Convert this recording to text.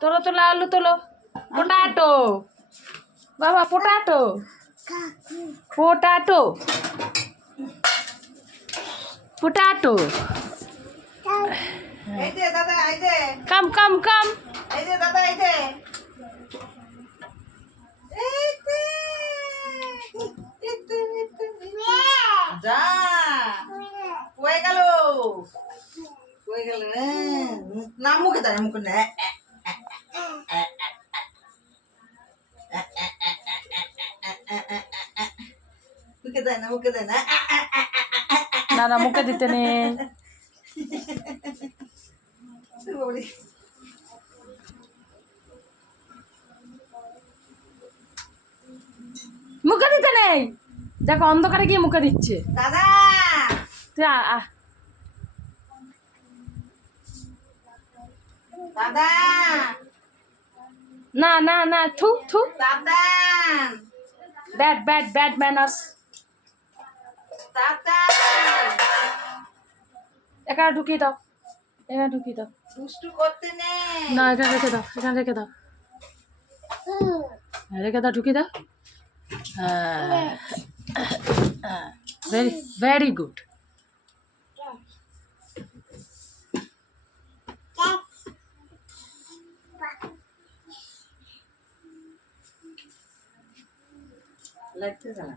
তোলো তোলো আলু তোলো। পোটাটো বাবা, পোটাটো পোটাটো পোটাটো। এই যে দাদা, এই যে কাম কাম কাম। এই যে দাদা, এই যে যা হয়ে গেল, হয়ে গেল। না মুখে দেয়, মুখে নেয়। মুখে দেয় না, মুখে দেয় না। না না, মুখে দিতে নেই। মুখে দিতে নেই। দেখো অন্ধকারে গিয়ে মুখে দিচ্ছে। দাদা তুই দাদা না না না, থু থু। দাদা ব্যাড ব্যাড ব্যাড ম্যানার্স। দাদা এখানে ঢুকিয়ে দাও, এখানে ঢুকিয়ে দাও। দুষ্টু করতে নেই। না, এখানে রেখে দাও, এখানে রেখে দাও। রেখে দাও, ঢুকিয়ে দাও। হ্যাঁ, ভেরি ভেরি গুড। লাগতে জানা